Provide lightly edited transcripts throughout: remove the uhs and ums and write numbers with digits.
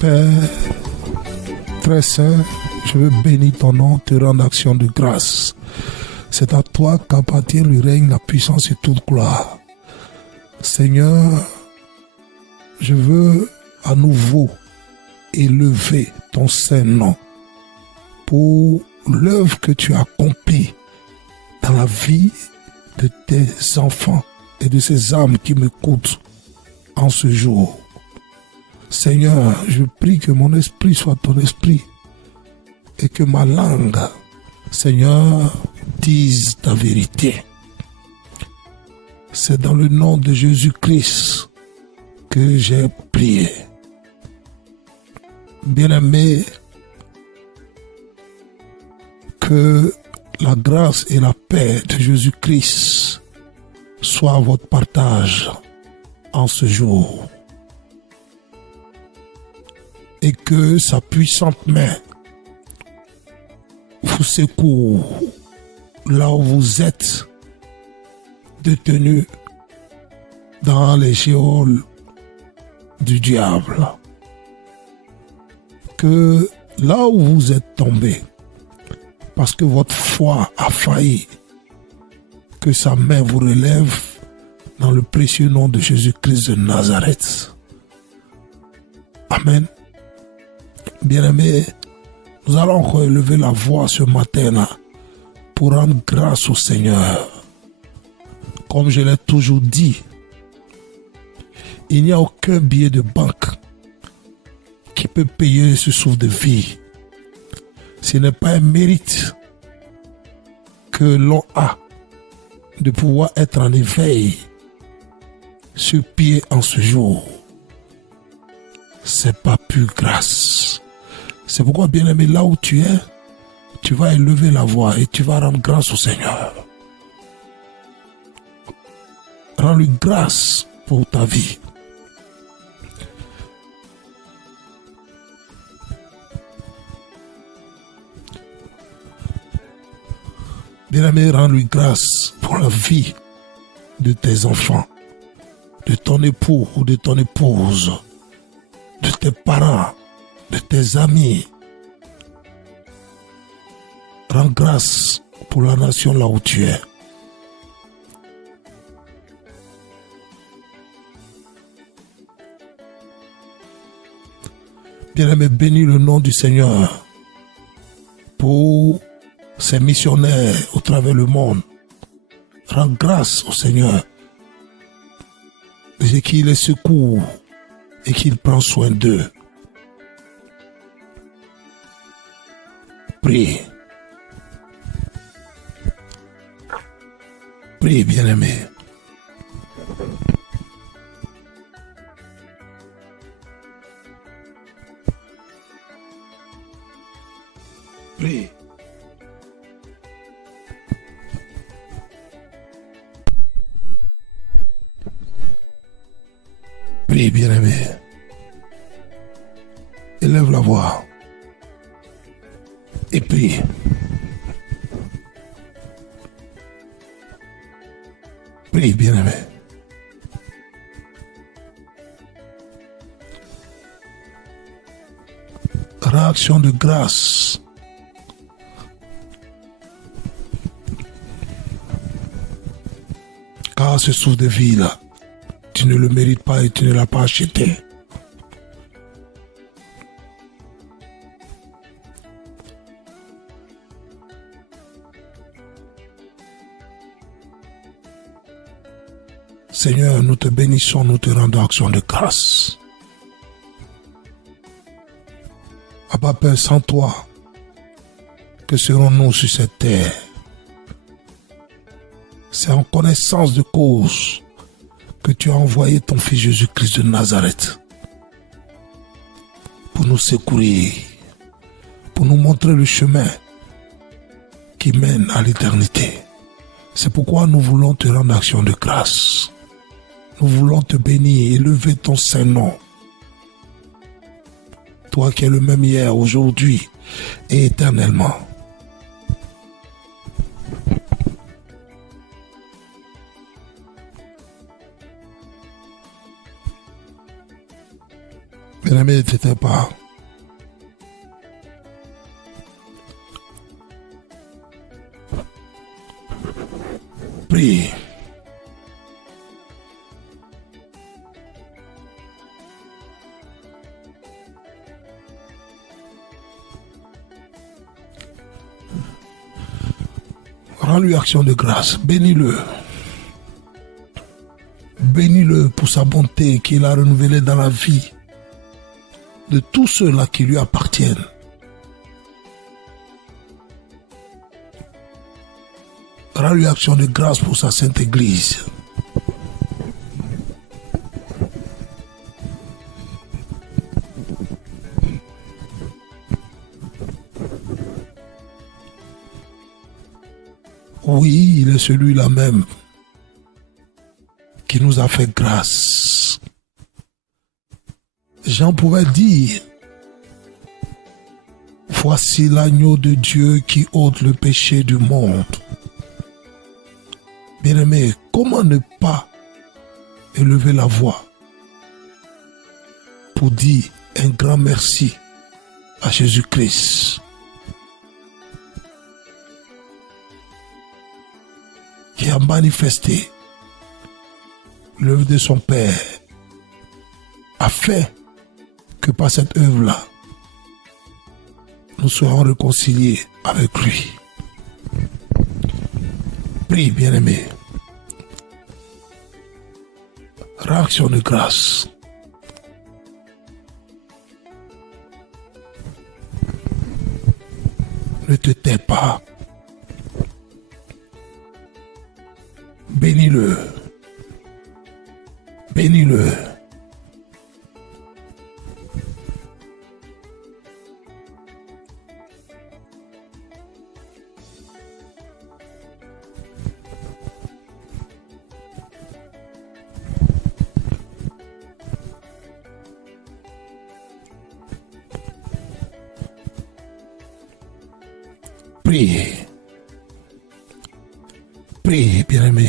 Père très saint, je veux bénir ton nom, te rendre action de grâce. C'est à toi qu'appartient le règne, la puissance et toute gloire. Seigneur, je veux à nouveau élever ton saint nom pour l'œuvre que tu as accomplie dans la vie de tes enfants et de ces âmes qui m'écoutent en ce jour. Seigneur, je prie que mon esprit soit ton esprit et que ma langue, Seigneur, dise ta vérité. C'est dans le nom de Jésus-Christ que j'ai prié. Bien-aimés, que la grâce et la paix de Jésus-Christ soient à votre partage en ce jour. Et que sa puissante main vous secoue là où vous êtes détenu dans les geôles du diable. Que là où vous êtes tombé, parce que votre foi a failli, que sa main vous relève dans le précieux nom de Jésus-Christ de Nazareth. Amen. Bien-aimés, nous allons encore élever la voix ce matin pour rendre grâce au Seigneur. Comme je l'ai toujours dit, il n'y a aucun billet de banque qui peut payer ce souffle de vie. Ce n'est pas un mérite que l'on a de pouvoir être en éveil sur pied en ce jour. C'est pas pure grâce. C'est pourquoi, bien-aimé, là où tu es, tu vas élever la voix et tu vas rendre grâce au Seigneur. Rends-lui grâce pour ta vie. Bien-aimé, rends-lui grâce pour la vie de tes enfants, de ton époux ou de ton épouse, de tes parents, de tes amis. Rends grâce pour la nation là où tu es. Bien-aimé, bénis le nom du Seigneur pour ces missionnaires au travers le monde. Rends grâce au Seigneur et qu'il les secoue et qu'il prend soin d'eux. Prie. Prie, bien-aimé. Prie. Prie, bien-aimé. Élève la voix. Et prie. Prie, bien-aimé. Réaction de grâce. Car ce souffle de vie là, tu ne le mérites pas et tu ne l'as pas acheté. Seigneur, nous te bénissons, nous te rendons action de grâce. Abba Père, sans toi, que serons-nous sur cette terre? C'est en connaissance de cause que tu as envoyé ton Fils Jésus-Christ de Nazareth pour nous secourir, pour nous montrer le chemin qui mène à l'éternité. C'est pourquoi nous voulons te rendre action de grâce. Nous voulons te bénir, élever ton saint nom. Toi qui es le même hier, aujourd'hui et éternellement. Bien-aimé, ne t'éteins pas. Prie. Rends-lui action de grâce. Bénis-le. Bénis-le pour sa bonté qu'il a renouvelée dans la vie de tous ceux-là qui lui appartiennent. Rends-lui action de grâce pour sa sainte Église. Oui, il est celui-là même qui nous a fait grâce. Jean pouvait dire, voici l'agneau de Dieu qui ôte le péché du monde. Bien-aimé, comment ne pas élever la voix pour dire un grand merci à Jésus-Christ, qui a manifesté l'œuvre de son Père, afin que par cette œuvre-là, nous serons réconciliés avec lui. Prie, bien-aimé. Réaction de grâce. Ne te tais pas. Bénis-le. Bénis-le. Prie. Prie, bien-aimé.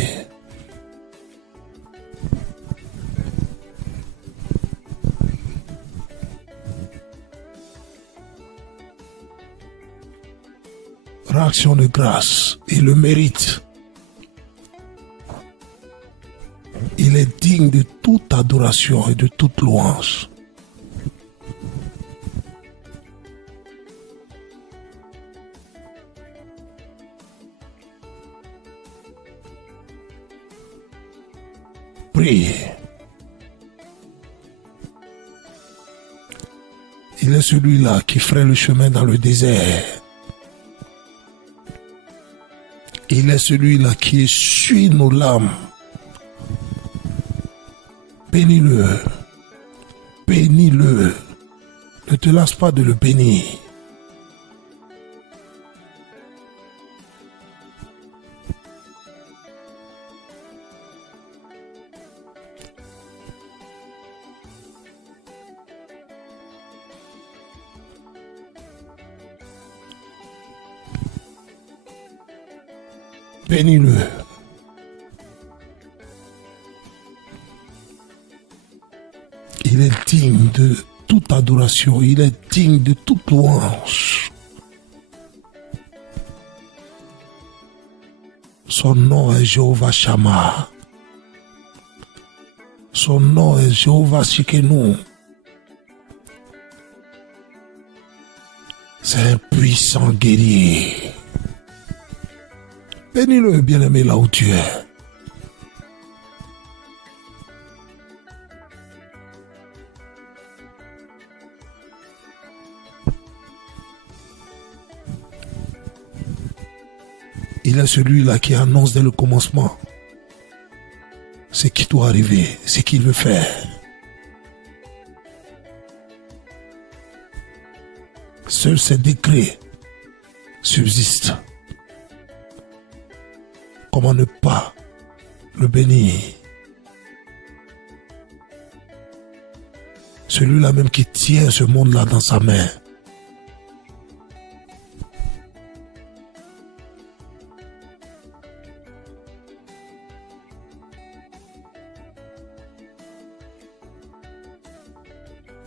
Réaction de grâce, il le mérite. Il est digne de toute adoration et de toute louange. Prie. Il est celui-là qui ferait le chemin dans le désert. Il est celui-là qui essuie nos larmes. Bénis-le. Bénis-le. Ne te lasse pas de le bénir. Bénis-le. Il est digne de toute adoration, il est digne de toute louange. Son nom est Jéhovah Shammah. Son nom est Jéhovah Shikenu. C'est un puissant guerrier. Bénis-le, bien-aimé, là où tu es. Il est celui-là qui annonce dès le commencement ce qui doit arriver, ce qu'il veut faire. Seuls ses décrets subsistent. Comment ne pas le bénir? Celui-là même qui tient ce monde-là dans sa main.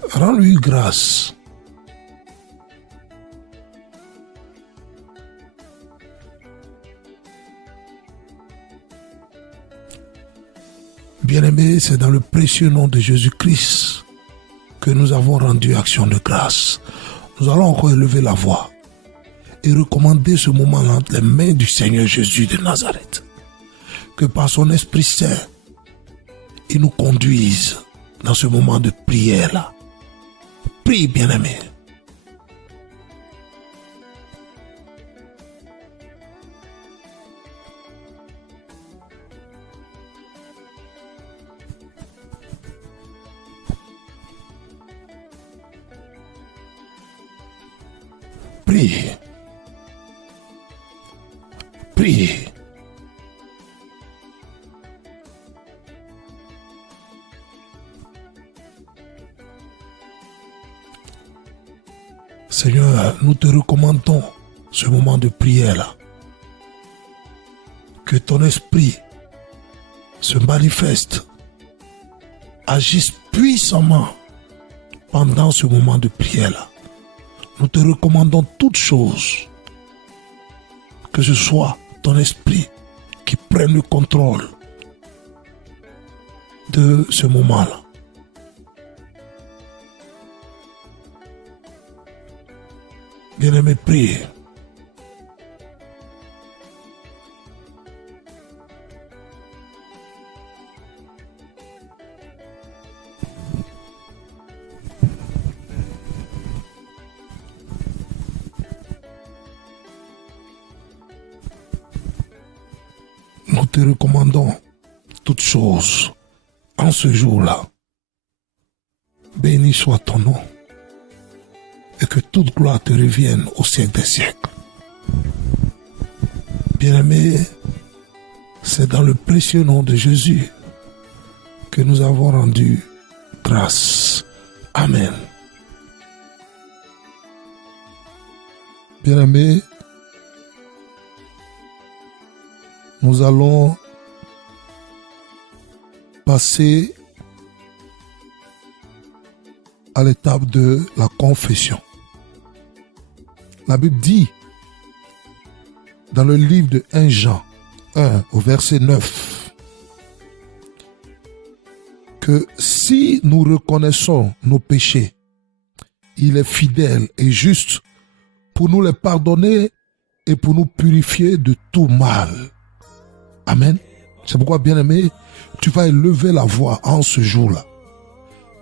Rends-lui grâce. Bien-aimés, c'est dans le précieux nom de Jésus-Christ que nous avons rendu action de grâce. Nous allons encore élever la voix et recommander ce moment-là entre les mains du Seigneur Jésus de Nazareth. Que par son Esprit Saint, il nous conduise dans ce moment de prière-là. Prie, bien-aimé. Prie. Prie. Seigneur, nous te recommandons ce moment de prière-là. Que ton esprit se manifeste, agisse puissamment pendant ce moment de prière-là. Nous te recommandons toutes choses. Que ce soit ton esprit qui prenne le contrôle de ce moment-là. Bien-aimé, prie. Nous te recommandons toutes choses en ce jour-là. Béni soit ton nom et que toute gloire te revienne au siècle des siècles. Bien-aimés, c'est dans le précieux nom de Jésus que nous avons rendu grâce. Amen. Bien-aimés, nous allons passer à l'étape de la confession. La Bible dit dans le livre de 1 Jean 1 au verset 9 que si nous reconnaissons nos péchés, il est fidèle et juste pour nous les pardonner et pour nous purifier de tout mal. Amen. C'est pourquoi, bien-aimé, tu vas élever la voix en ce jour-là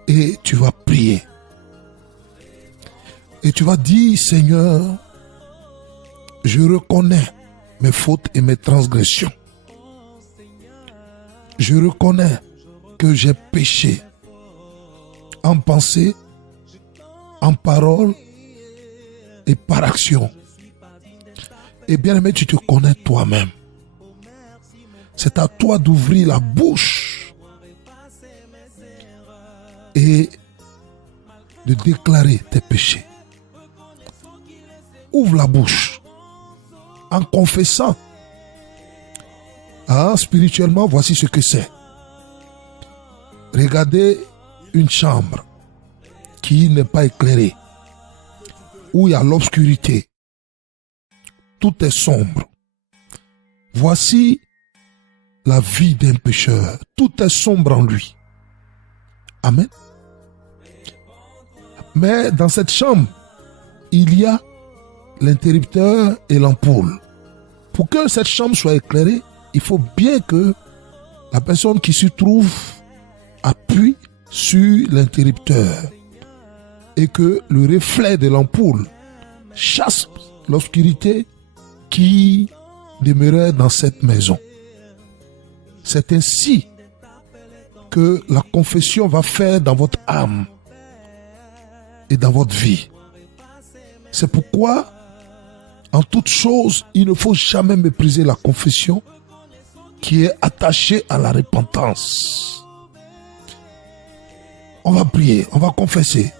et tu vas prier. Et tu vas dire, Seigneur, je reconnais mes fautes et mes transgressions. Je reconnais que j'ai péché en pensée, en parole et par action. Et bien-aimé, tu te connais toi-même. C'est à toi d'ouvrir la bouche et de déclarer tes péchés. Ouvre la bouche en confessant. Spirituellement, voici ce que c'est. Regardez une chambre qui n'est pas éclairée, où il y a l'obscurité. Tout est sombre. Voici la vie d'un pécheur. Tout est sombre en lui. Amen. Mais dans cette chambre, il y a l'interrupteur et l'ampoule. Pour que cette chambre soit éclairée, il faut bien que la personne qui s'y trouve appuie sur l'interrupteur et que le reflet de l'ampoule chasse l'obscurité qui demeurait dans cette maison. C'est ainsi que la confession va faire dans votre âme et dans votre vie. C'est pourquoi, en toute chose, il ne faut jamais mépriser la confession qui est attachée à la repentance. On va prier, on va confesser.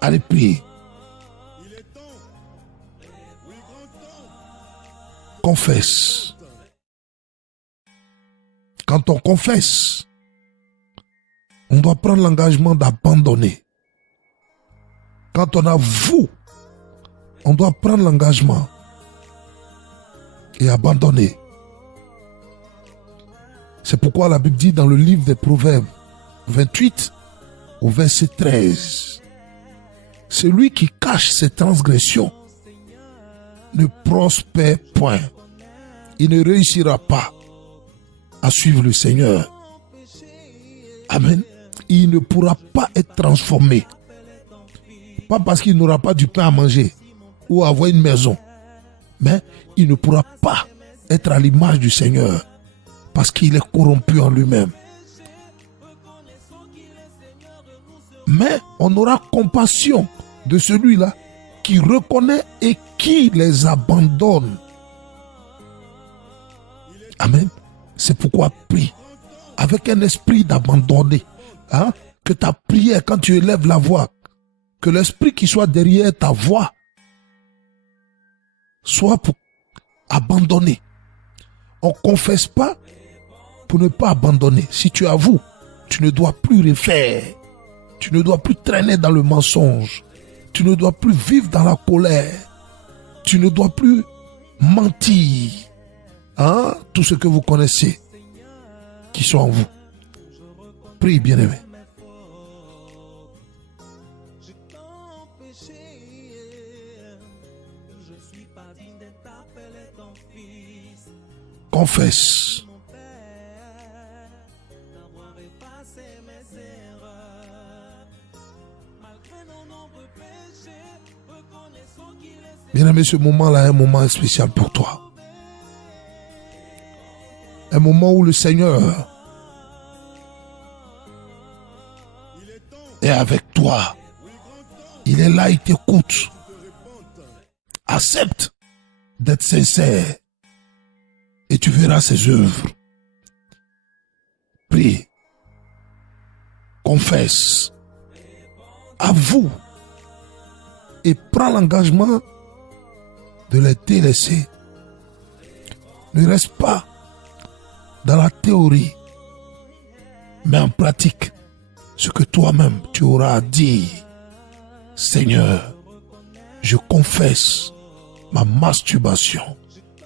Allez prier. Confesse. Quand on confesse, On doit prendre l'engagement d'abandonner. Quand on avoue, on doit prendre l'engagement et abandonner. C'est pourquoi la Bible dit dans le livre des Proverbes 28 au verset 13, celui qui cache ses transgressions ne prospère point. Il ne réussira pas à suivre le Seigneur. Amen. Il ne pourra pas être transformé. Pas parce qu'il n'aura pas du pain à manger ou avoir une maison, mais il ne pourra pas être à l'image du Seigneur parce qu'il est corrompu en lui-même. Mais on aura compassion de celui-là qui reconnaît et qui les abandonne. Amen. C'est pourquoi prie avec un esprit d'abandonner. Que ta prière, quand tu élèves la voix, que l'esprit qui soit derrière ta voix soit pour abandonner. On ne confesse pas pour ne pas abandonner. Si tu avoues, tu ne dois plus refaire. Tu ne dois plus traîner dans le mensonge. Tu ne dois plus vivre dans la colère. Tu ne dois plus mentir. Tout ce que vous connaissez qui sont en vous. Prie, bien-aimé. Confesse. Bien-aimé, ce moment-là est un moment spécial pour toi. Un moment où le Seigneur est avec toi. Il est là, il t'écoute. Accepte d'être sincère et tu verras ses œuvres. Prie, confesse, avoue et prends l'engagement de les délaisser. Ne reste pas dans la théorie, mais en pratique ce que toi-même tu auras à dire. Seigneur, je confesse ma masturbation,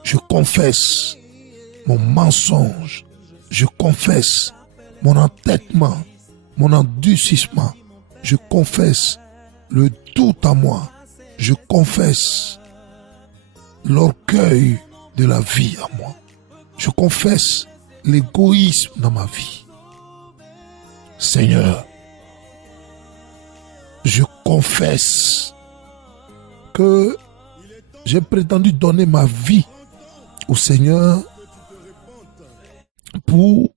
je confesse mon mensonge, je confesse mon entêtement, mon endurcissement, je confesse le doute à moi, je confesse l'orgueil de la vie à moi, je confesse l'égoïsme dans ma vie. Seigneur, je confesse que j'ai prétendu donner ma vie au Seigneur pour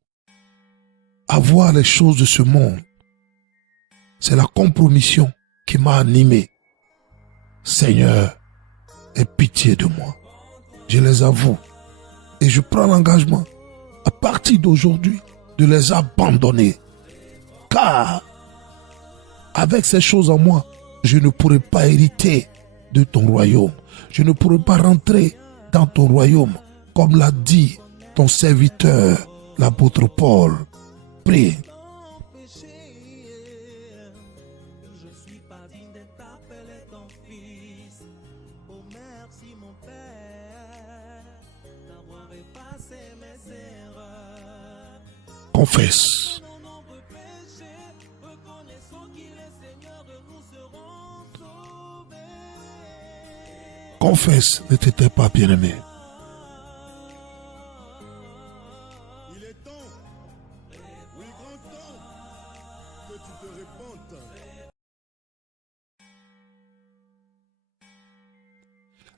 avoir les choses de ce monde. C'est la compromission qui m'a animé. Seigneur, aie pitié de moi. Je les avoue et je prends l'engagement à partir d'aujourd'hui de les abandonner. Car avec ces choses en moi, je ne pourrai pas hériter de ton royaume. Je ne pourrai pas rentrer dans ton royaume, comme l'a dit ton serviteur, l'apôtre Paul. Prie. Confesse. Confesse, ne t'étais pas bien-aimé.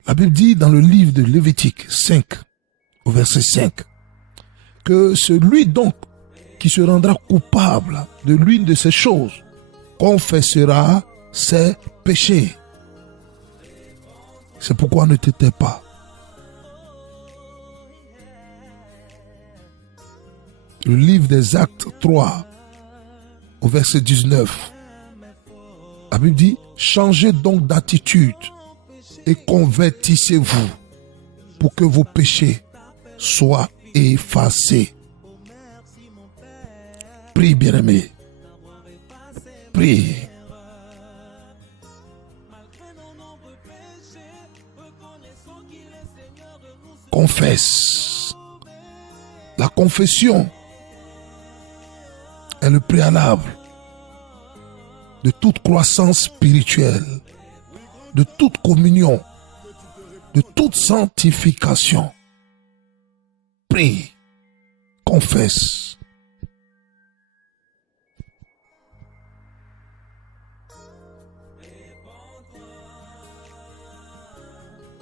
La Bible dit dans le livre de Lévitique 5, au verset 5, que celui donc qui se rendra coupable de l'une de ces choses confessera ses péchés. C'est pourquoi ne t'étais pas. Le livre des Actes 3, au verset 19, la Bible dit, changez donc d'attitude et convertissez-vous pour que vos péchés soient effacés. Prie, bien-aimé. Prie. Confesse. La confession est le préalable de toute croissance spirituelle, de toute communion, de toute sanctification. Prie, confesse.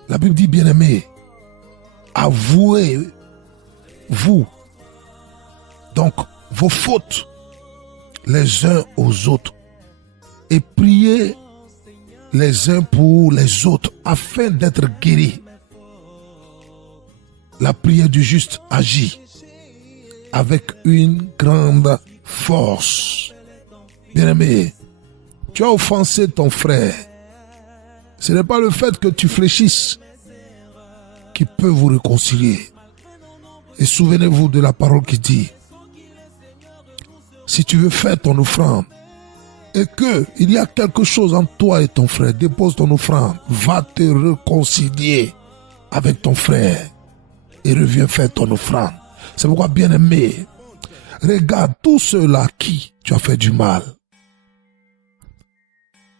La Bible dit, bien-aimés, avouez-vous donc vos fautes les uns aux autres et priez les uns pour les autres afin d'être guéris. La prière du juste agit avec une grande force. Bien-aimé, tu as offensé ton frère. Ce n'est pas le fait que tu fléchisses qui peut vous réconcilier. Et souvenez-vous de la parole qui dit, si tu veux faire ton offrande et qu'il y a quelque chose entre toi et ton frère, dépose ton offrande, va te réconcilier avec ton frère et reviens faire ton offrande. C'est pourquoi, bien-aimé, regarde tous ceux-là à qui tu as fait du mal.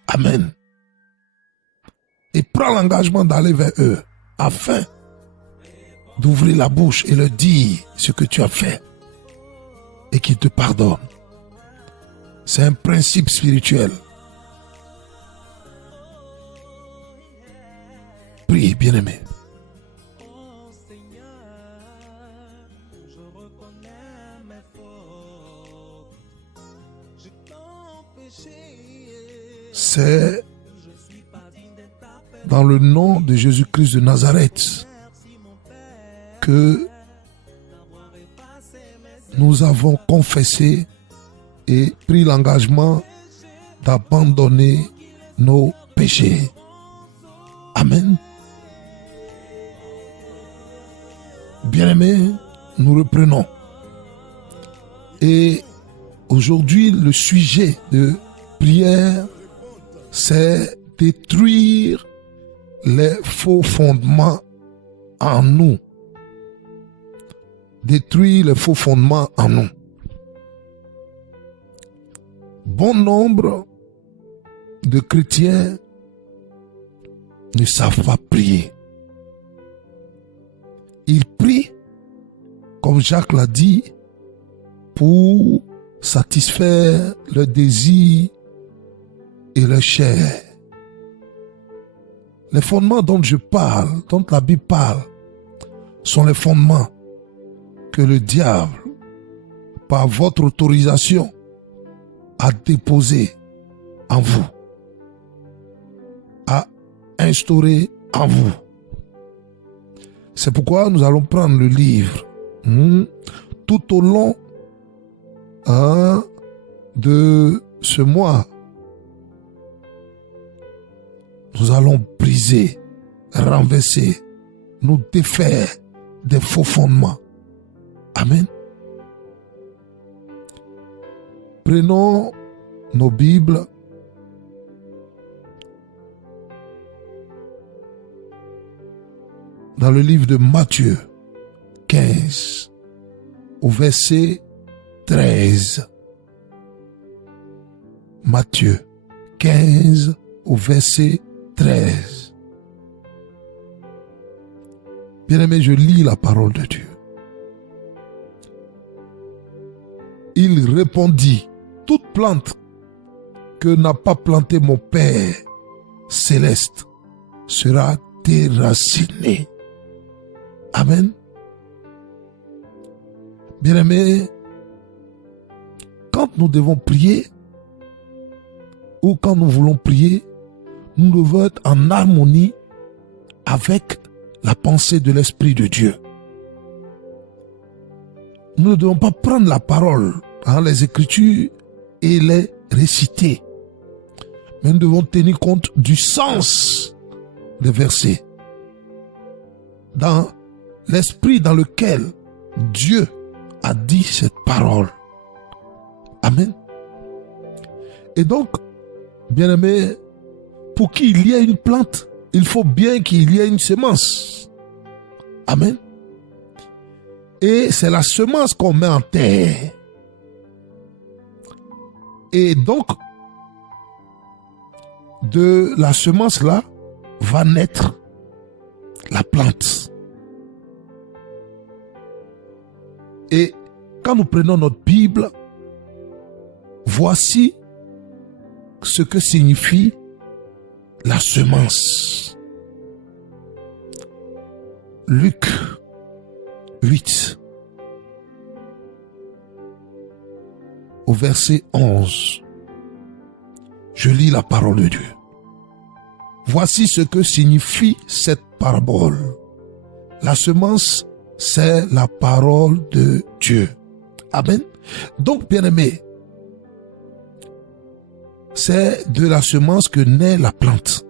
Amen. Et prends l'engagement d'aller vers eux afin d'ouvrir la bouche et leur dire ce que tu as fait et qu'ils te pardonnent. C'est un principe spirituel. Prie, bien-aimé. C'est dans le nom de Jésus-Christ de Nazareth que nous avons confessé et pris l'engagement d'abandonner nos péchés. Amen. Bien-aimés, nous reprenons. Et aujourd'hui, le sujet de prière, c'est détruire les faux fondements en nous. Détruire les faux fondements en nous. Bon nombre de chrétiens ne savent pas prier. Ils prient, comme Jacques l'a dit, pour satisfaire leurs désirs et leur chair. Les fondements dont je parle, dont la Bible parle, sont les fondements que le diable, par votre autorisation, a déposé en vous, a instauré en vous. C'est pourquoi nous allons prendre le livre tout au long de ce mois. Nous allons briser, renverser, nous défaire des faux fondements. Amen. Prenons nos Bibles. Dans le livre de Matthieu 15, au verset 13. Matthieu 15, au verset 13. Bien-aimé, je lis la parole de Dieu. Il répondit, toute plante que n'a pas plantée mon Père céleste sera déracinée. Amen. Bien-aimé, quand nous devons prier, ou quand nous voulons prier, nous devons être en harmonie avec la pensée de l'Esprit de Dieu. Nous ne devons pas prendre la parole dans les Écritures et les réciter. Mais nous devons tenir compte du sens des versets. Dans l'esprit dans lequel Dieu a dit cette parole. Amen. Et donc, bien-aimé, pour qu'il y ait une plante, il faut bien qu'il y ait une semence. Amen. Et c'est la semence qu'on met en terre. Et donc, de la semence là, va naître la plante. Et quand nous prenons notre Bible, voici ce que signifie la semence. Luc 8, au verset 11. Je lis la parole de Dieu. Voici ce que signifie cette parabole. La semence, c'est la parole de Dieu. Amen. Donc, bien-aimé, c'est de la semence que naît la plante.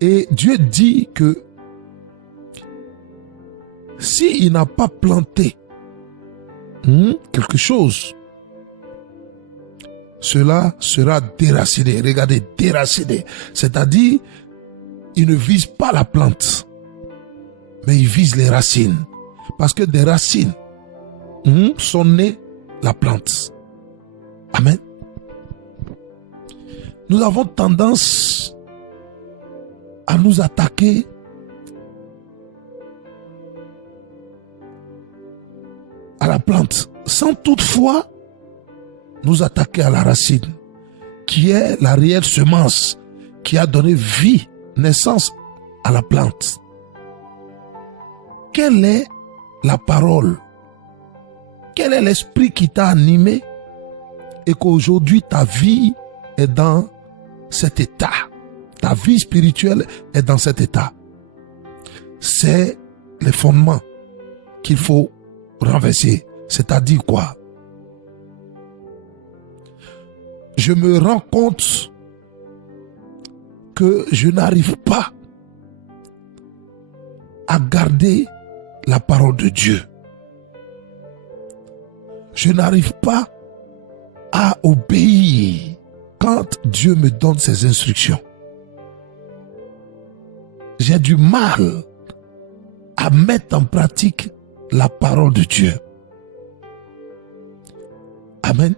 Et Dieu dit que s'il n'a pas planté quelque chose, cela sera déraciné. Regardez, déraciné. C'est-à-dire, il ne vise pas la plante, mais il vise les racines. Parce que des racines sont nées la plante. Amen. Nous avons tendance à nous attaquer à la plante, sans toutefois nous attaquer à la racine, qui est la réelle semence, qui a donné vie, naissance à la plante. Quelle est la parole? Quel est l'esprit qui t'a animé et qu'aujourd'hui ta vie est dans cet état? Ta vie spirituelle est dans cet état. C'est les fondements qu'il faut renverser. C'est-à-dire quoi? Je me rends compte que je n'arrive pas à garder la parole de Dieu. Je n'arrive pas à obéir quand Dieu me donne ses instructions. J'ai du mal à mettre en pratique la parole de Dieu. Amen.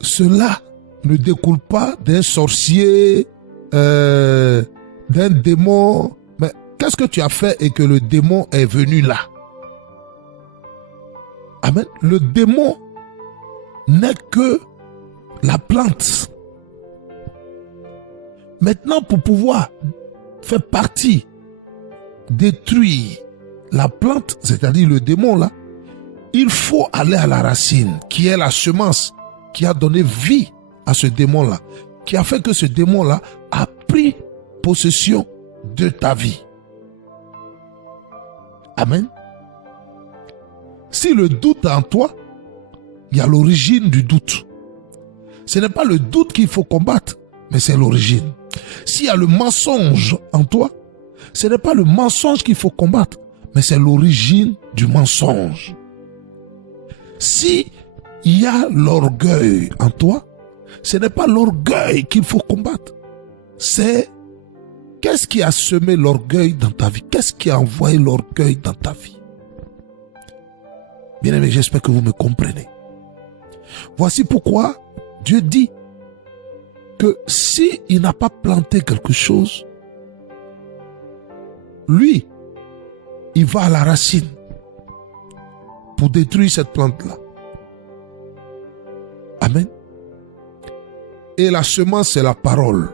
Cela ne découle pas d'un sorcier, d'un démon. Mais qu'est-ce que tu as fait et que le démon est venu là? Amen. Le démon n'est que la plante. Maintenant, pour pouvoir faire partie, détruire la plante, c'est-à-dire le démon là, il faut aller à la racine, qui est la semence, qui a donné vie à ce démon-là, qui a fait que ce démon-là a pris possession de ta vie. Amen. Si le doute est en toi, il y a l'origine du doute. Ce n'est pas le doute qu'il faut combattre, mais c'est l'origine. S'il y a le mensonge en toi, ce n'est pas le mensonge qu'il faut combattre, mais c'est l'origine du mensonge. Si il y a l'orgueil en toi, ce n'est pas l'orgueil qu'il faut combattre. C'est qu'est-ce qui a semé l'orgueil dans ta vie? Qu'est-ce qui a envoyé l'orgueil dans ta vie? Bien aimé, j'espère que vous me comprenez. Voici pourquoi Dieu dit que si il n'a pas planté quelque chose, lui, il va à la racine pour détruire cette plante-là. Amen. Et la semence, c'est la parole.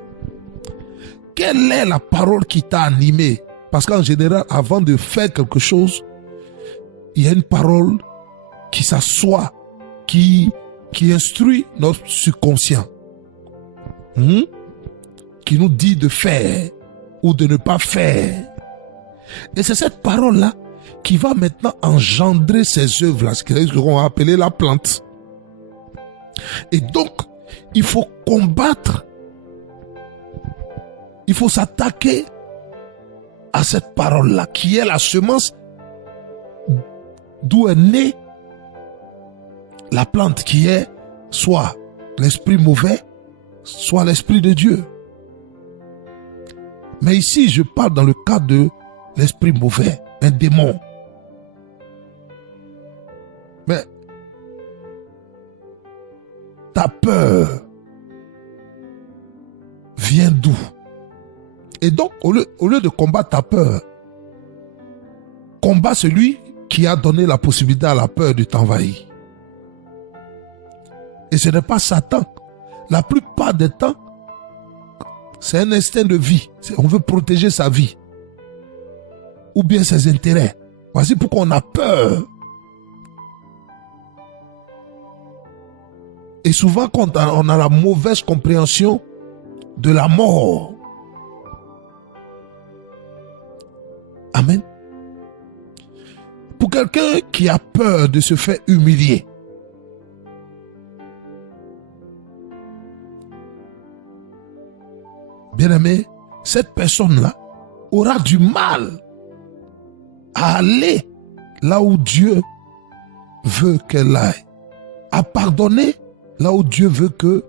Quelle est la parole qui t'a animé? Parce qu'en général, avant de faire quelque chose, il y a une parole qui s'assoit, qui instruit notre subconscient, qui nous dit de faire ou de ne pas faire. Et c'est cette parole-là qui va maintenant engendrer ces œuvres-là, ce qu'on va appeler la plante. Et donc, il faut combattre, il faut s'attaquer à cette parole-là, qui est la semence d'où est née la plante qui est soit l'esprit mauvais, soit l'esprit de Dieu. Mais ici, je parle dans le cas de l'esprit mauvais, un démon. Mais ta peur vient d'où? Et donc, au lieu de combattre ta peur, combat celui qui a donné la possibilité à la peur de t'envahir. Et ce n'est pas Satan. La plupart des temps, c'est un instinct de vie. On veut protéger sa vie. Ou bien ses intérêts. Voici pourquoi on a peur. Et souvent, quand on a la mauvaise compréhension de la mort. Amen. Pour quelqu'un qui a peur de se faire humilier, bien-aimé, cette personne-là aura du mal à aller là où Dieu veut qu'elle aille, à pardonner là où Dieu veut que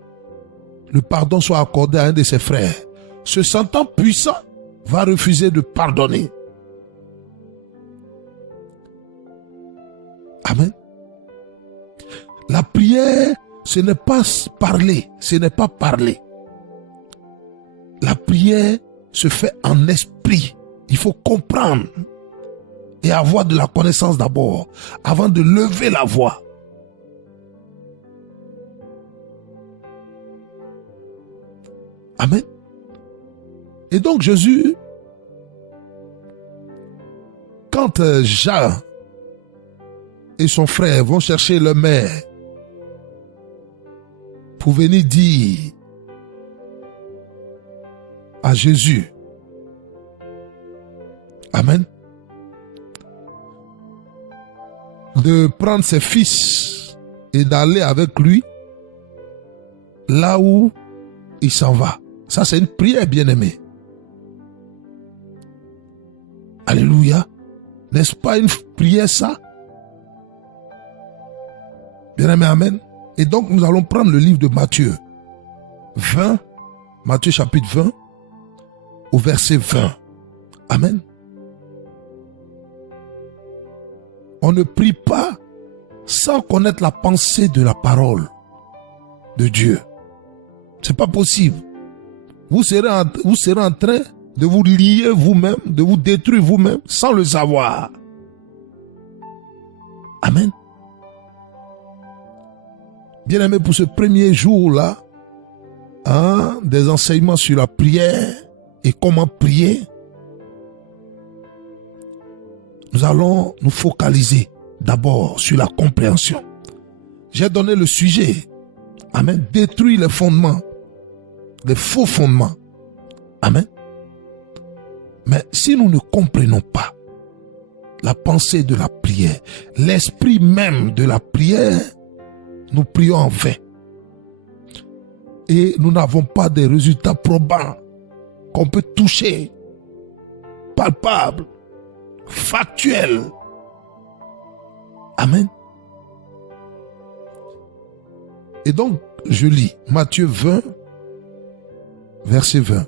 le pardon soit accordé à un de ses frères. Se sentant puissant, va refuser de pardonner. Amen. La prière, ce n'est pas parler, ce n'est pas parler. La prière se fait en esprit. Il faut comprendre et avoir de la connaissance d'abord, avant de lever la voix. Amen. Et donc Jésus, quand Jean et son frère vont chercher leur mère pour venir dire à Jésus, amen, de prendre ses fils et d'aller avec lui là où il s'en va. Ça, c'est une prière, bien-aimée. Alléluia. N'est-ce pas une prière, ça? Bien-aimé, amen. Et donc, nous allons prendre le livre de Matthieu 20, Matthieu chapitre 20, au verset 20. Amen. On ne prie pas sans connaître la pensée de la parole de Dieu. C'est pas possible. Vous serez en train de vous lier vous-même, de vous détruire vous-même sans le savoir. Amen. Bien-aimé, pour ce premier jour-là, des enseignements sur la prière et comment prier, nous allons nous focaliser d'abord sur la compréhension. J'ai donné le sujet. Amen. Détruire les fondements, les faux fondements. Amen. Mais si nous ne comprenons pas la pensée de la prière, l'esprit même de la prière, nous prions en vain. Et nous n'avons pas de résultats probants qu'on peut toucher, palpables, factuels. Amen. Et donc, je lis Matthieu 20, verset 20.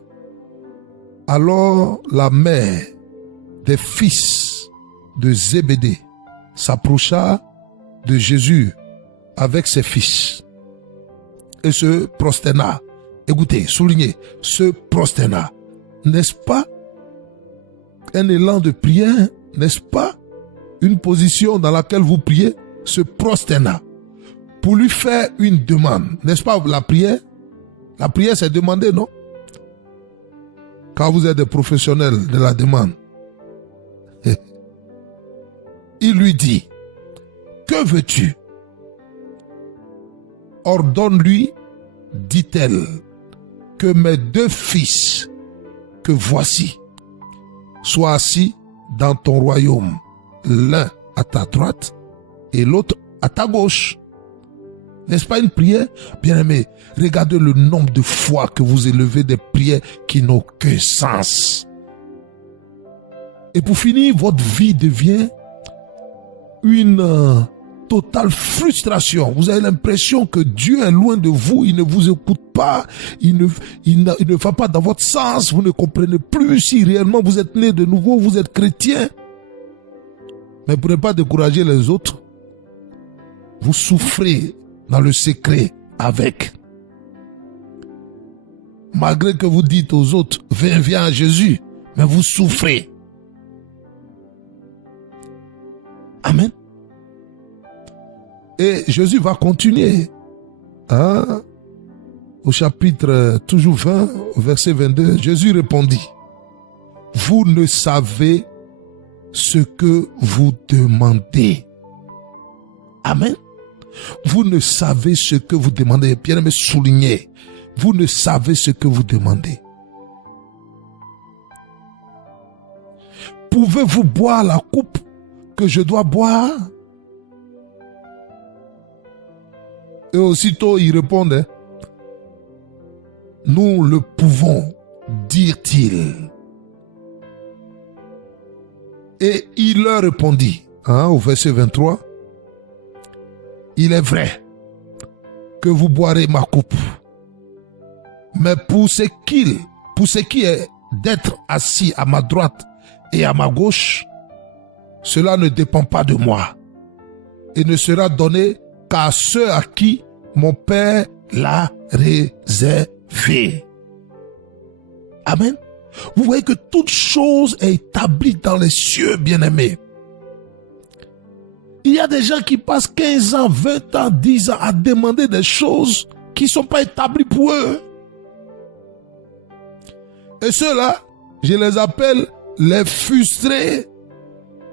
Alors la mère des fils de Zébédée s'approcha de Jésus avec ses fils et se prosterna. Écoutez, soulignez, se prosterna. N'est-ce pas un élan de prière? N'est-ce pas une position dans laquelle vous priez? Se prosterna. Pour lui faire une demande. N'est-ce pas la prière? La prière, c'est demander, non? Quand vous êtes des professionnels de la demande. Il lui dit, que veux-tu? Ordonne-lui, dit-elle, que mes deux fils que voici soient assis dans ton royaume, l'un à ta droite et l'autre à ta gauche. N'est-ce pas une prière? Bien-aimé, regardez le nombre de fois que vous élevez des prières qui n'ont que sens. Et pour finir, votre vie devient une totale frustration. Vous avez l'impression que Dieu est loin de vous, il ne vous écoute pas, il ne va pas dans votre sens, vous ne comprenez plus si réellement vous êtes né de nouveau, vous êtes chrétien. Mais pour ne pas décourager les autres, vous souffrez dans le secret avec. Malgré que vous dites aux autres, viens à Jésus, mais vous souffrez. Amen. Et Jésus va continuer. Au chapitre toujours 20, verset 22, Jésus répondit, vous ne savez ce que vous demandez. Amen. Vous ne savez ce que vous demandez. Bien aimé, souligner. Vous ne savez ce que vous demandez. Pouvez-vous boire la coupe que je dois boire? Et aussitôt, ils répondent, nous le pouvons, dirent-ils. Et il leur répondit, au verset 23, il est vrai que vous boirez ma coupe, mais pour ce qui est d'être assis à ma droite et à ma gauche, cela ne dépend pas de moi et ne sera donné qu'à ceux à qui mon Père l'a réservé. Amen. Vous voyez que toute chose est établie dans les cieux, bien-aimés. Il y a des gens qui passent 15 ans, 20 ans, 10 ans à demander des choses qui ne sont pas établies pour eux. Et ceux-là, je les appelle les frustrés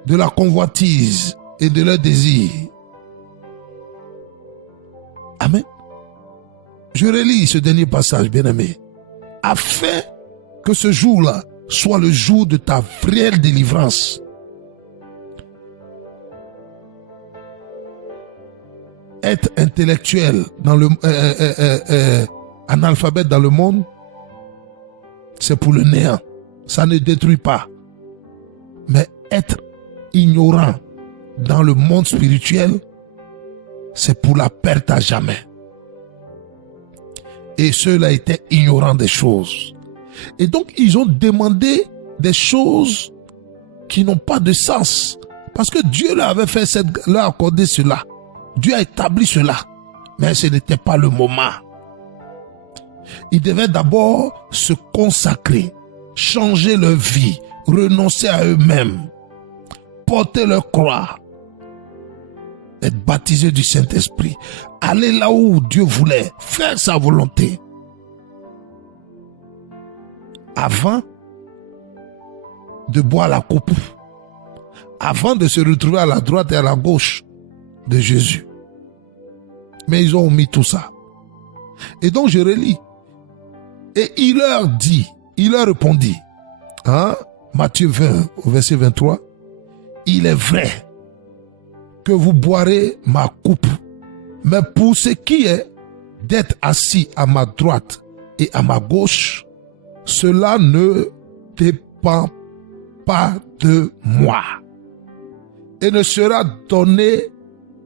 de la convoitise et de leur désir. Amen. Je relis ce dernier passage, bien-aimé, afin que ce jour-là soit le jour de ta vraie délivrance. Être intellectuel dans le analphabète dans le monde, c'est pour le néant. Ça ne détruit pas. Mais être ignorant dans le monde spirituel, c'est pour la perte à jamais. Et ceux-là étaient ignorants des choses. Et donc, ils ont demandé des choses qui n'ont pas de sens. Parce que Dieu leur avait fait leur accordé cela. Dieu a établi cela. Mais ce n'était pas le moment. Ils devaient d'abord se consacrer, changer leur vie, renoncer à eux-mêmes, porter leur croix, être baptisés du Saint-Esprit, aller là où Dieu voulait, faire sa volonté. Avant de boire la coupe, avant de se retrouver à la droite et à la gauche de Jésus. Mais ils ont omis tout ça. Et donc je relis. Et il leur répondit, Matthieu 20, au verset 23, il est vrai que vous boirez ma coupe, mais pour ce qui est d'être assis à ma droite et à ma gauche, cela ne dépend pas de moi et ne sera donné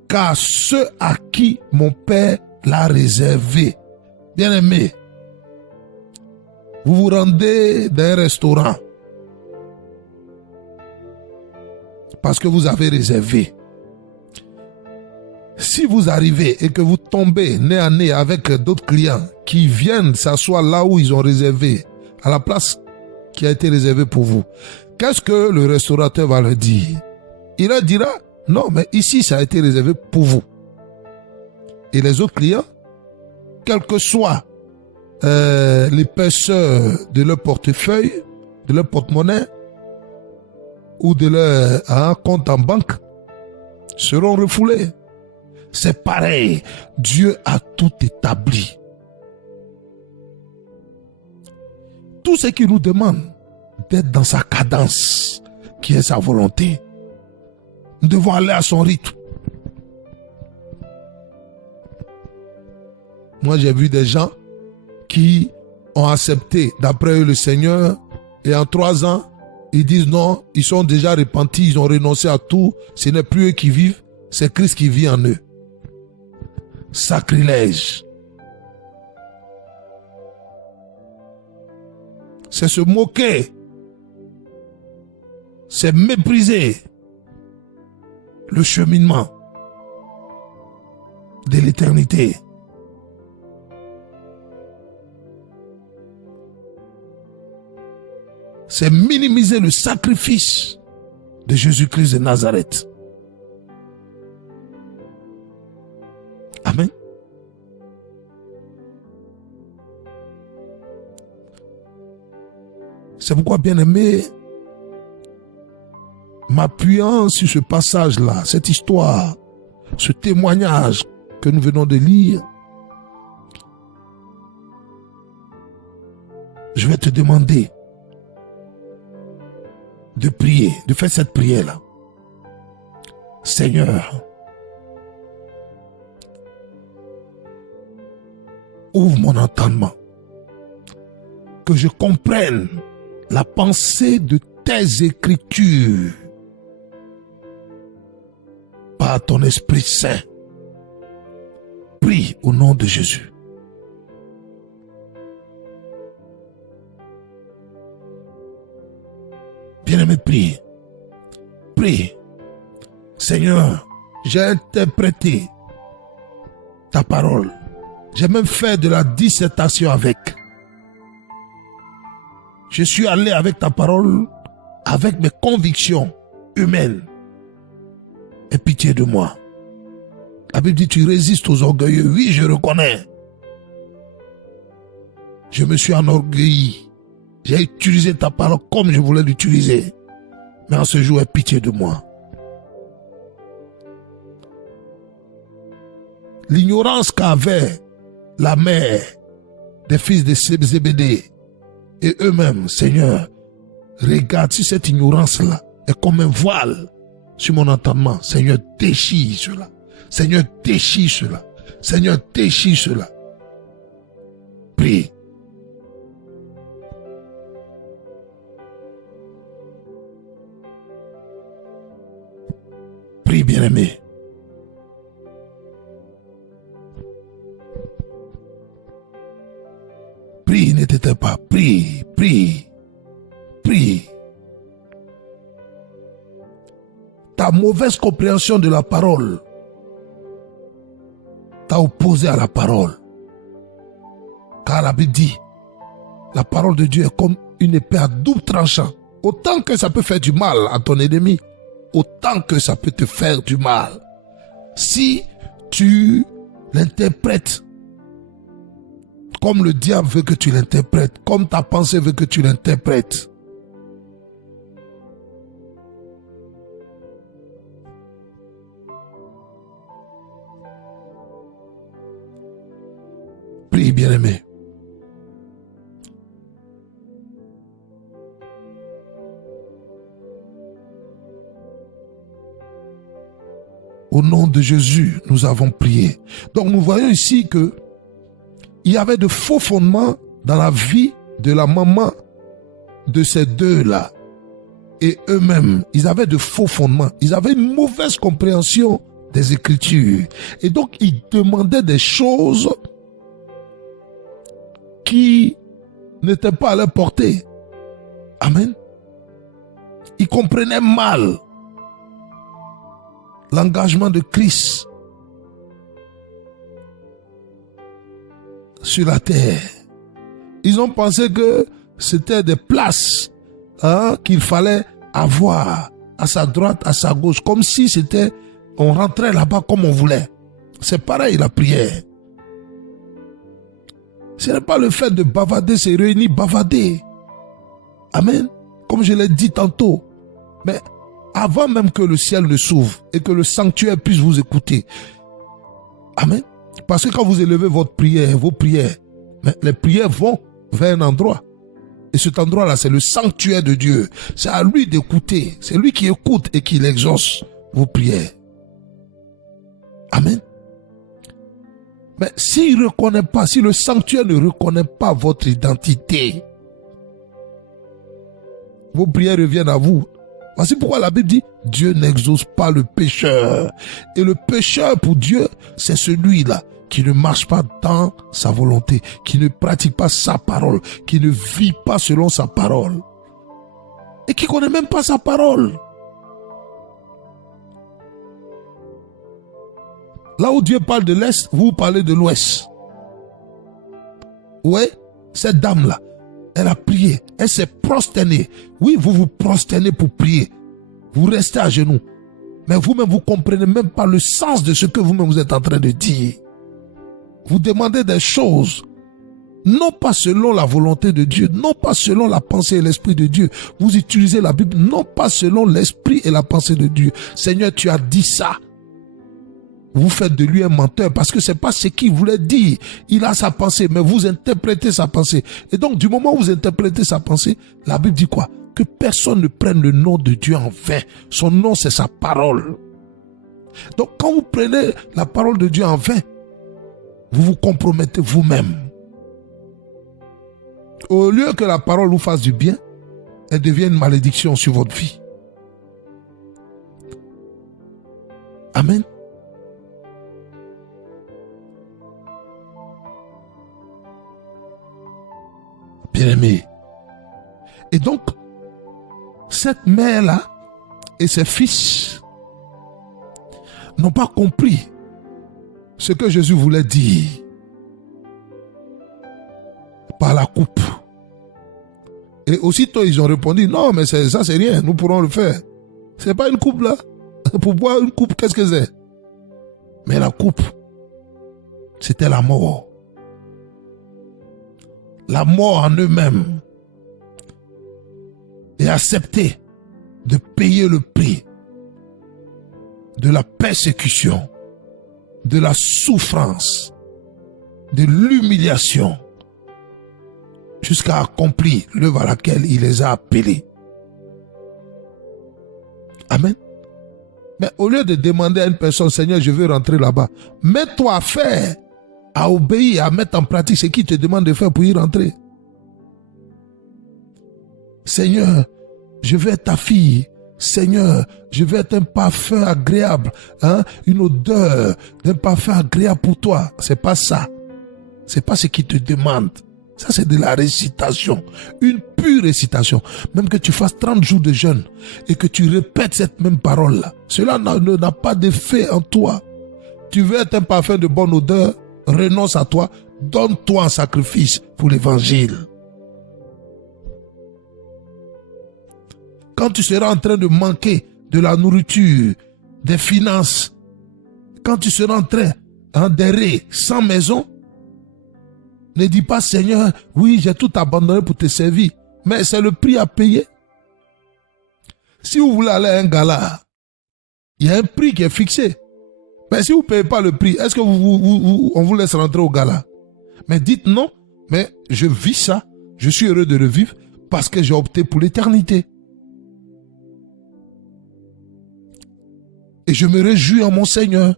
qu'à ceux à qui mon Père l'a réservé. Bien-aimés, vous vous rendez dans un restaurant parce que vous avez réservé. Si vous arrivez et que vous tombez nez à nez avec d'autres clients qui viennent s'asseoir là où ils ont réservé, à la place qui a été réservée pour vous, qu'est-ce que le restaurateur va leur dire? Il leur dira, non, mais ici ça a été réservé pour vous. Et les autres clients, quel que soit l'épaisseur de leur portefeuille, de leur porte-monnaie ou de leur compte en banque, seront refoulés. C'est pareil. Dieu a tout établi. Tout ce qu'il nous demande d'être dans sa cadence, qui est sa volonté. Nous devons aller à son rythme. Moi, j'ai vu des gens qui ont accepté d'après eux le Seigneur et en 3 ans, ils disent non, ils sont déjà repentis, ils ont renoncé à tout, ce n'est plus eux qui vivent. c'est Christ qui vit en eux. Sacrilège. C'est se moquer. C'est mépriser le cheminement de l'éternité. C'est minimiser le sacrifice de Jésus-Christ de Nazareth. Amen. C'est pourquoi, bien-aimé, m'appuyant sur ce passage-là, cette histoire, ce témoignage que nous venons de lire, je vais te demander de prier, de faire cette prière-là. Seigneur, ouvre mon entendement, que je comprenne la pensée de tes écritures par ton Esprit Saint. Prie au nom de Jésus. Bien-aimé, prie. Prie. Seigneur, j'ai interprété ta parole. J'ai même fait de la dissertation avec. Je suis allé avec ta parole, avec mes convictions humaines. Aie pitié de moi. La Bible dit, tu résistes aux orgueilleux. Oui, je reconnais. Je me suis enorgueilli. J'ai utilisé ta parole comme je voulais l'utiliser. Mais en ce jour, aie pitié de moi. L'ignorance qu'avait la mère des fils de Zébédée et eux-mêmes, Seigneur, regarde si cette ignorance-là est comme un voile sur mon entendement. Seigneur, déchire cela. Seigneur, déchire cela. Seigneur, déchire cela. Prie. Prie, bien-aimé. Prie, ne t'éteins pas. Prie, prie, prie. Ta mauvaise compréhension de la parole t'a opposé à la parole. Car la Bible dit, la parole de Dieu est comme une épée à double tranchant. Autant que ça peut faire du mal à ton ennemi, autant que ça peut te faire du mal. Si tu l'interprètes comme le diable veut que tu l'interprètes, comme ta pensée veut que tu l'interprètes. Prie, bien-aimé. Au nom de Jésus, nous avons prié. Donc nous voyons ici que il y avait de faux fondements dans la vie de la maman de ces deux-là. Et eux-mêmes, ils avaient de faux fondements. Ils avaient une mauvaise compréhension des Écritures. Et donc, ils demandaient des choses qui n'étaient pas à leur portée. Amen. Ils comprenaient mal l'engagement de Christ sur la terre. Ils ont pensé que c'était des places qu'il fallait avoir à sa droite, à sa gauche, comme si c'était, on rentrait là-bas comme on voulait. C'est pareil la prière. Ce n'est pas le fait de bavader, c'est réunir, bavader. Amen. Comme je l'ai dit tantôt. Mais avant même que le ciel ne s'ouvre et que le sanctuaire puisse vous écouter. Amen. Parce que quand vous élevez votre prière, vos prières, les prières vont vers un endroit. Et cet endroit-là, c'est le sanctuaire de Dieu. C'est à lui d'écouter. C'est lui qui écoute et qui exauce vos prières. Amen. Mais s'il ne reconnaît pas, si le sanctuaire ne reconnaît pas votre identité, vos prières reviennent à vous Voici pourquoi la Bible dit, Dieu n'exauce pas le pécheur. Et le pécheur pour Dieu, c'est celui-là qui ne marche pas dans sa volonté, qui ne pratique pas sa parole, qui ne vit pas selon sa parole. Et qui ne connaît même pas sa parole. Là où Dieu parle de l'Est, vous parlez de l'Ouest. Ouais, cette dame-là, elle a prié, elle s'est prosternée. Oui, vous vous prosternez pour prier. Vous restez à genoux. Mais vous-même, vous ne comprenez même pas le sens de ce que vous-même vous êtes en train de dire. Vous demandez des choses, non pas selon la volonté de Dieu, non pas selon la pensée et l'esprit de Dieu. Vous utilisez la Bible, non pas selon l'esprit et la pensée de Dieu. Seigneur, tu as dit ça. Vous faites de lui un menteur parce que c'est pas ce qu'il voulait dire. Il a sa pensée, mais vous interprétez sa pensée. Et donc, du moment où vous interprétez sa pensée, la Bible dit quoi? Que personne ne prenne le nom de Dieu en vain. Son nom, c'est sa parole. Donc, quand vous prenez la parole de Dieu en vain, vous vous compromettez vous-même. Au lieu que la parole vous fasse du bien, elle devient une malédiction sur votre vie. Amen. Bien-aimé. Et donc, cette mère-là et ses fils n'ont pas compris ce que Jésus voulait dire par la coupe. Et aussitôt, ils ont répondu, non, mais ça, c'est rien, nous pourrons le faire. C'est pas une coupe là. Pour boire une coupe, qu'est-ce que c'est? Mais la coupe, c'était la mort. La mort en eux-mêmes. Et accepter de payer le prix de la persécution, de la souffrance, de l'humiliation, jusqu'à accomplir l'œuvre à laquelle il les a appelés. Amen. Mais au lieu de demander à une personne, Seigneur, je veux rentrer là-bas, mets-toi à faire, à obéir, à mettre en pratique ce qu'il te demande de faire pour y rentrer. Seigneur, je veux être ta fille. Seigneur, je veux être un parfum agréable, une odeur d'un parfum agréable pour toi. C'est pas ça. C'est pas ce qu'il te demande. Ça, c'est de la récitation. Une pure récitation. Même que tu fasses 30 jours de jeûne et que tu répètes cette même parole-là. Cela n'a pas d'effet en toi. Tu veux être un parfum de bonne odeur, renonce à toi, donne-toi en sacrifice pour l'évangile. Quand tu seras en train de manquer de la nourriture, des finances, quand tu seras en train d'errer sans maison, ne dis pas, Seigneur, oui, j'ai tout abandonné pour te servir. Mais c'est le prix à payer. Si vous voulez aller à un gala, il y a un prix qui est fixé. Mais si vous ne payez pas le prix, est-ce que on vous laisse rentrer au gala? Mais dites non, mais je vis ça, je suis heureux de le vivre parce que j'ai opté pour l'éternité. Et je me réjouis en mon Seigneur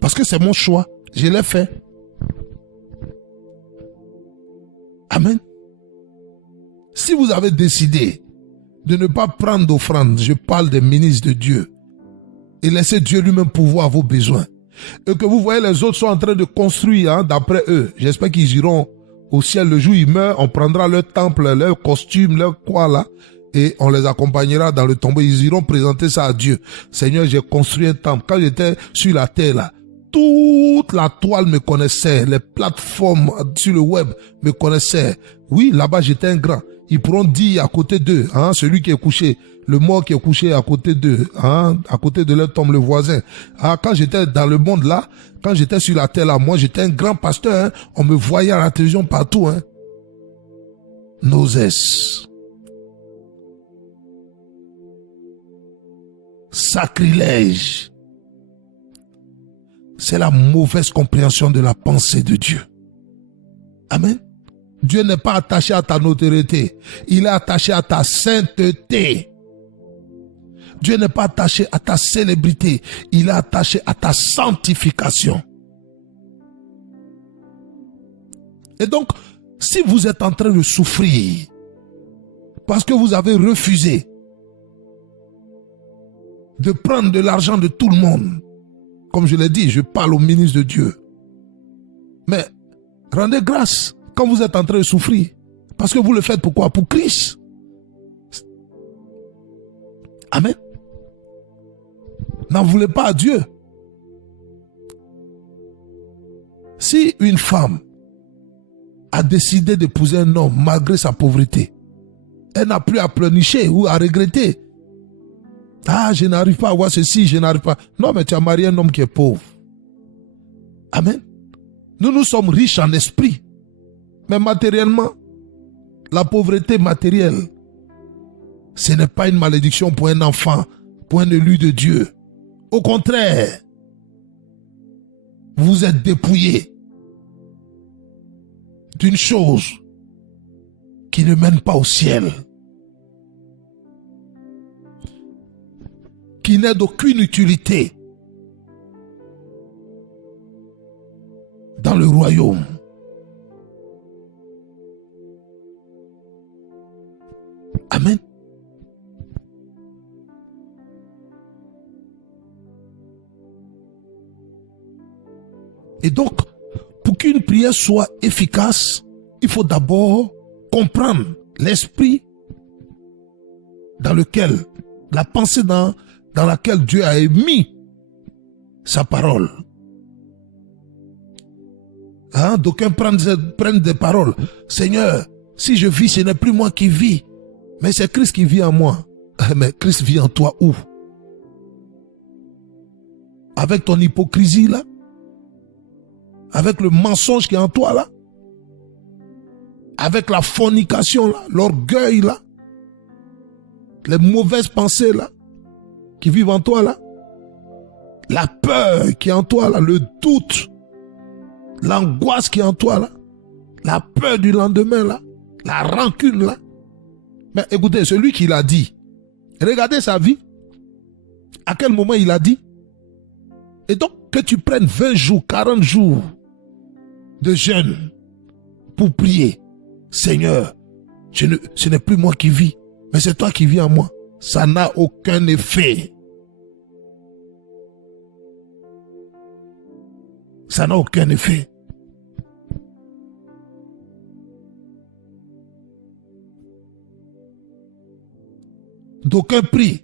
parce que c'est mon choix, je l'ai fait. Amen. Si vous avez décidé de ne pas prendre d'offrande, je parle des ministres de Dieu, et laisser Dieu lui-même pourvoir vos besoins, et que vous voyez les autres sont en train de construire d'après eux, j'espère qu'ils iront au ciel le jour où ils meurent, on prendra leur temple, leur costume, leur quoi là, et on les accompagnera dans le tombeau, ils iront présenter ça à Dieu. Seigneur, j'ai construit un temple. Quand j'étais sur la terre là, toute la toile me connaissait, les plateformes sur le web me connaissaient. Oui, là-bas j'étais un grand. Ils pourront dire à côté d'eux, celui qui est couché, le mort qui est couché à côté d'eux, à côté de leur tombe, le voisin. Quand j'étais dans le monde là, quand j'étais sur la terre là, moi j'étais un grand pasteur, on me voyait à la télévision partout. Nozès. Sacrilège. C'est la mauvaise compréhension de la pensée de Dieu. Amen. Dieu n'est pas attaché à ta notoriété. Il est attaché à ta sainteté. Dieu n'est pas attaché à ta célébrité. Il est attaché à ta sanctification. Et donc, si vous êtes en train de souffrir parce que vous avez refusé de prendre de l'argent de tout le monde. Comme je l'ai dit, je parle au ministre de Dieu. Mais rendez grâce quand vous êtes en train de souffrir. Parce que vous le faites pourquoi? Pour Christ. Amen. N'en voulez pas à Dieu. Si une femme a décidé d'épouser un homme malgré sa pauvreté, elle n'a plus à pleurnicher ou à regretter. Ah, je n'arrive pas à voir ceci, je n'arrive pas. Non, mais tu as marié un homme qui est pauvre. Amen. Nous sommes riches en esprit. Mais matériellement, la pauvreté matérielle, ce n'est pas une malédiction pour un enfant, pour un élu de Dieu. Au contraire, vous êtes dépouillé d'une chose qui ne mène pas au ciel, qui n'est d'aucune utilité dans le royaume. Amen. Et donc, pour qu'une prière soit efficace, il faut d'abord comprendre l'esprit dans lequel, la pensée dans laquelle Dieu a émis sa parole. Hein? D'aucuns prennent des paroles. Seigneur, si je vis, ce n'est plus moi qui vis, mais c'est Christ qui vit en moi. Mais Christ vit en toi où? Avec ton hypocrisie là? Avec le mensonge qui est en toi là? Avec la fornication là? L'orgueil là? Les mauvaises pensées là? Qui vivent en toi là? La peur qui est en toi là? Le doute? L'angoisse qui est en toi là? La peur du lendemain là? La rancune là? Mais écoutez, celui qui l'a dit, regardez sa vie. À quel moment il a dit? Et donc, que tu prennes 20 jours, 40 jours de jeûne pour prier. Seigneur, ce n'est plus moi qui vis, mais c'est toi qui vis en moi. Ça n'a aucun effet. Ça n'a aucun effet. D'aucuns prient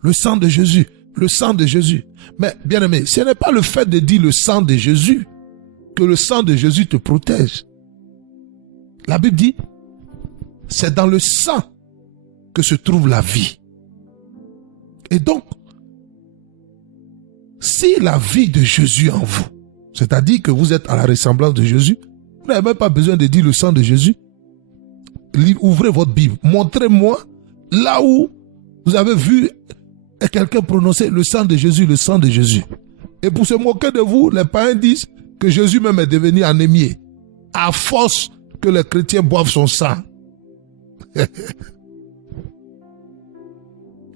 le sang de Jésus, le sang de Jésus. Mais bien aimé, ce n'est pas le fait de dire le sang de Jésus que le sang de Jésus te protège. La Bible dit, c'est dans le sang que se trouve la vie. Et donc, si la vie de Jésus en vous, c'est-à-dire que vous êtes à la ressemblance de Jésus, vous n'avez même pas besoin de dire le sang de Jésus. Ouvrez votre Bible, montrez-moi là où vous avez vu quelqu'un prononcer le sang de Jésus, le sang de Jésus. Et pour se moquer de vous, les païens disent que Jésus même est devenu anémié à force que les chrétiens boivent son sang.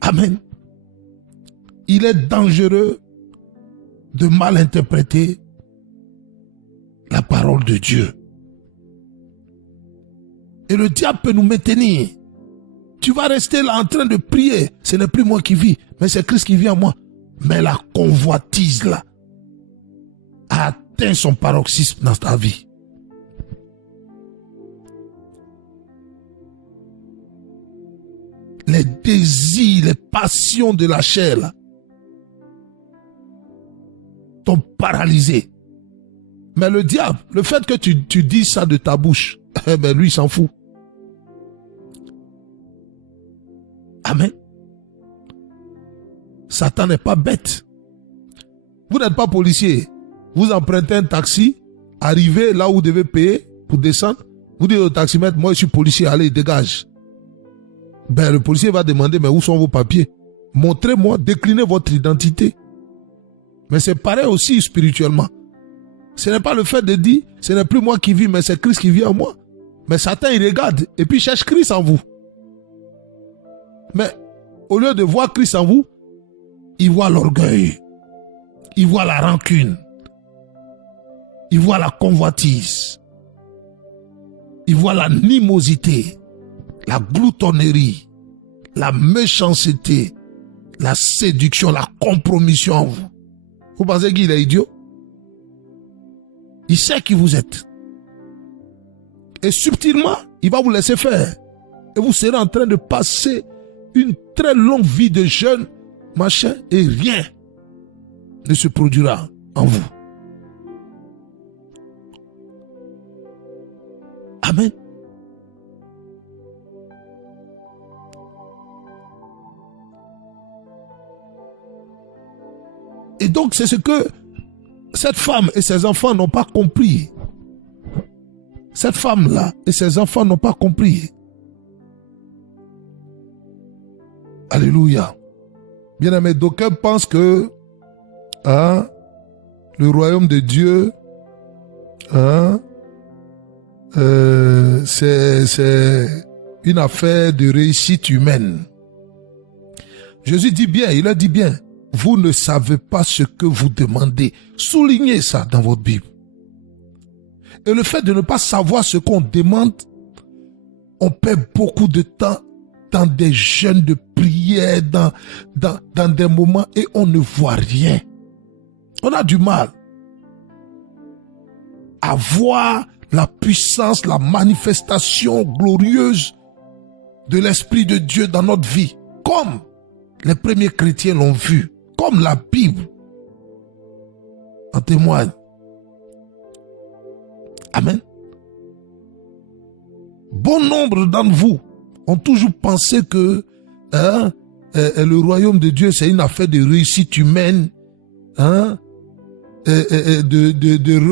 Amen. Il est dangereux de mal interpréter la parole de Dieu. Et le diable peut nous maintenir. Tu vas rester là en train de prier. Ce n'est plus moi qui vis, mais c'est Christ qui vit en moi. Mais la convoitise là a atteint son paroxysme dans ta vie. Les désirs, les passions de la chair là t'ont paralysé. Mais le diable, le fait que tu dis ça de ta bouche, eh ben lui il s'en fout. Amen. Satan n'est pas bête. Vous n'êtes pas policier. Vous empruntez un taxi, arrivez là où vous devez payer pour descendre. Vous dites au taximètre, moi je suis policier, allez, dégage. Ben le policier va demander, mais où sont vos papiers? Montrez-moi, déclinez votre identité. Mais c'est pareil aussi spirituellement. Ce n'est pas le fait de dire, ce n'est plus moi qui vis, mais c'est Christ qui vit en moi. Mais Satan il regarde et puis il cherche Christ en vous. Mais au lieu de voir Christ en vous, il voit l'orgueil, il voit la rancune, il voit la convoitise, il voit l'animosité, la gloutonnerie, la méchanceté, la séduction, la compromission en vous. Vous pensez qu'il est idiot? Il sait qui vous êtes. Et subtilement, il va vous laisser faire. Et vous serez en train de passer une très longue vie de jeûne, machin, et rien ne se produira en vous. Amen. Et donc, c'est ce que cette femme et ses enfants n'ont pas compris. Cette femme-là et ses enfants n'ont pas compris. Alléluia. Bien-aimés, d'aucuns pensent que le royaume de Dieu, c'est une affaire de réussite humaine. Jésus dit bien, il a dit bien, vous ne savez pas ce que vous demandez. Soulignez ça dans votre Bible. Et le fait de ne pas savoir ce qu'on demande, on perd beaucoup de temps dans des jeûnes de prière, dans des moments et on ne voit rien. On a du mal à voir la puissance, la manifestation glorieuse de l'Esprit de Dieu dans notre vie, comme les premiers chrétiens l'ont vu, comme la Bible en témoigne. Amen. Bon nombre d'entre vous ont toujours pensé que le royaume de Dieu, c'est une affaire de réussite humaine, de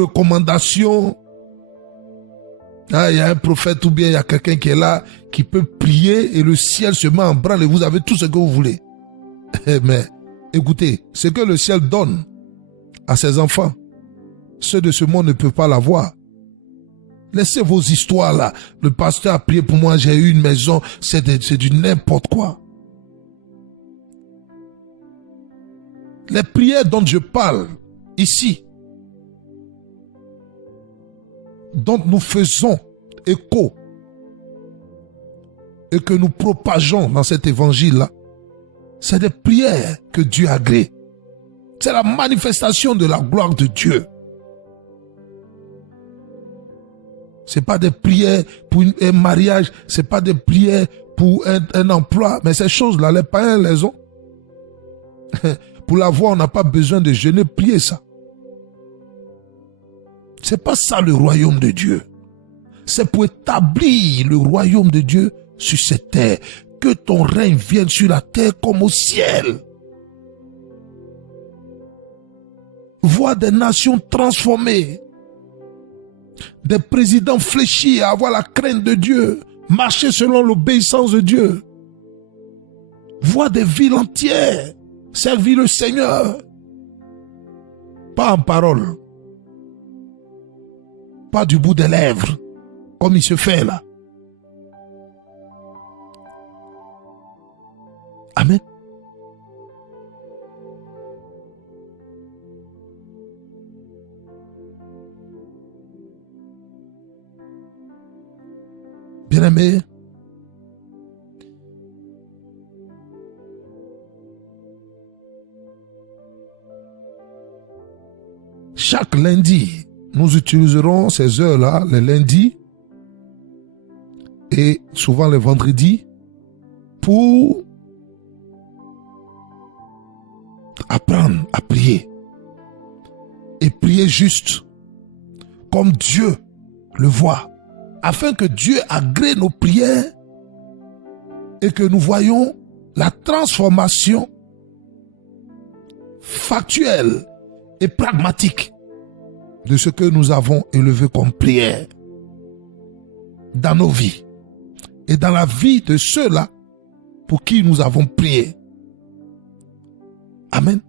recommandations. Il y a un prophète ou bien il y a quelqu'un qui est là, qui peut prier et le ciel se met en branle et vous avez tout ce que vous voulez. Mais écoutez, ce que le ciel donne à ses enfants, ceux de ce monde ne peuvent pas l'avoir. Laissez vos histoires là. Le pasteur a prié pour moi, j'ai eu une maison, c'est du n'importe quoi. Les prières dont je parle ici, dont nous faisons écho et que nous propageons dans cet évangile-là, c'est des prières que Dieu agrée. C'est la manifestation de la gloire de Dieu. C'est pas des prières pour un mariage, c'est pas des prières pour un emploi, mais ces choses-là, les païens les ont. Pour l'avoir, on n'a pas besoin de jeûner, prier ça. C'est pas ça le royaume de Dieu. C'est pour établir le royaume de Dieu sur cette terre. Que ton règne vienne sur la terre comme au ciel. Voir des nations transformées. Des présidents fléchis à avoir la crainte de Dieu. Marcher selon l'obéissance de Dieu. Voir des villes entières servir le Seigneur. Pas en parole. Pas du bout des lèvres, comme il se fait là. Amen. Bien-aimés, chaque lundi, nous utiliserons ces heures-là, les lundis et souvent les vendredis, pour apprendre à prier. Et prier juste, comme Dieu le voit, afin que Dieu agrée nos prières et que nous voyons la transformation factuelle et pragmatique de ce que nous avons élevé comme prière dans nos vies et dans la vie de ceux-là pour qui nous avons prié. Amen.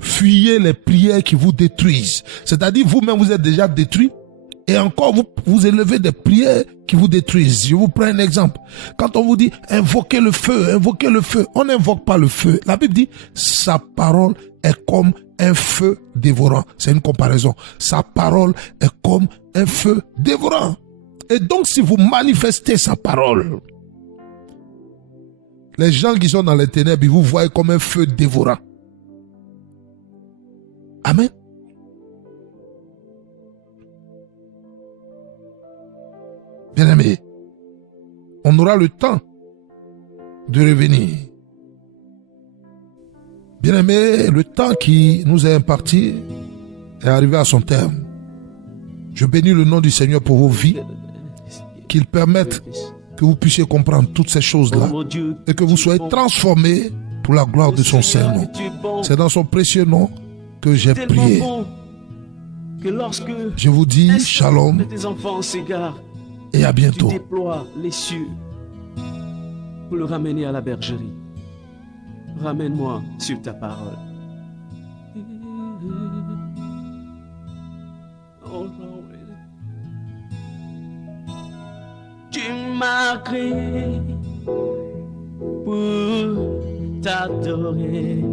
Fuyez les prières qui vous détruisent. C'est-à-dire vous-même vous êtes déjà détruit et encore vous élevez des prières qui vous détruisent. Je vous prends un exemple. Quand on vous dit invoquez le feu, on n'invoque pas le feu. La Bible dit sa parole est comme un feu dévorant. C'est une comparaison. Sa parole est comme un feu dévorant. Et donc si vous manifestez sa parole, Les gens qui sont dans les ténèbres, ils vous voient comme un feu dévorant. Amen. Bien-aimés, on aura le temps de revenir. Bien-aimés, le temps qui nous est imparti est arrivé à son terme. Je bénis le nom du Seigneur pour vos vies, qu'il permette que vous puissiez comprendre toutes ces choses-là et que vous soyez transformés pour la gloire de son Saint-Nom. C'est dans son précieux nom que j'ai prié. Je vous dis shalom et à bientôt. Tu déploies les cieux pour le ramener à la bergerie. Ramène-moi sur ta parole. Oh, tu m'as créé pour t'adorer.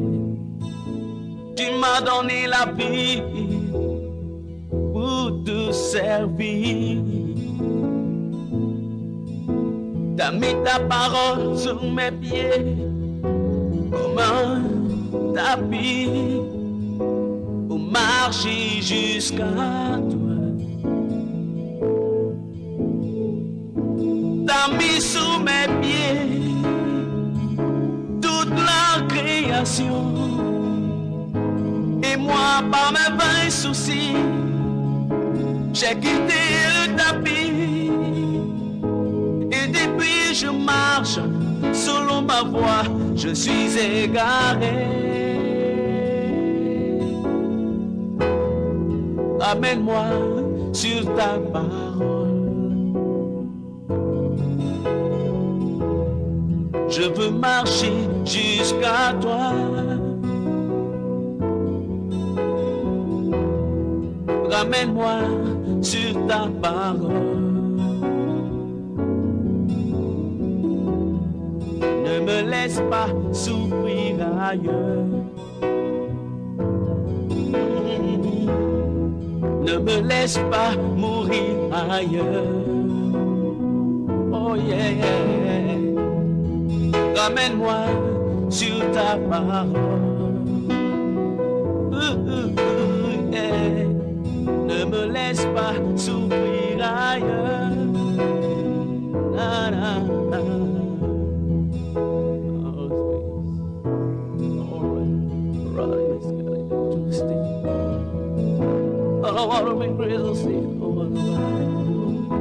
Tu m'as donné la vie pour te servir. T'as mis ta parole sur mes pieds comme un tapis pour marcher jusqu'à toi. T'as mis sous mes pieds toute la création. Et moi, par mes vains soucis, j'ai quitté le tapis. Et depuis je marche selon ma voie, je suis égaré. Ramène-moi sur ta parole. Je veux marcher jusqu'à toi. Ramène-moi sur ta parole. Ne me laisse pas souffrir ailleurs. Ne me laisse pas mourir ailleurs. Oh yeah. Ramène-moi sur ta parole. Yeah. Ne me laisse pas souffrir ailleurs. Na, na, na. I don't want to make real see.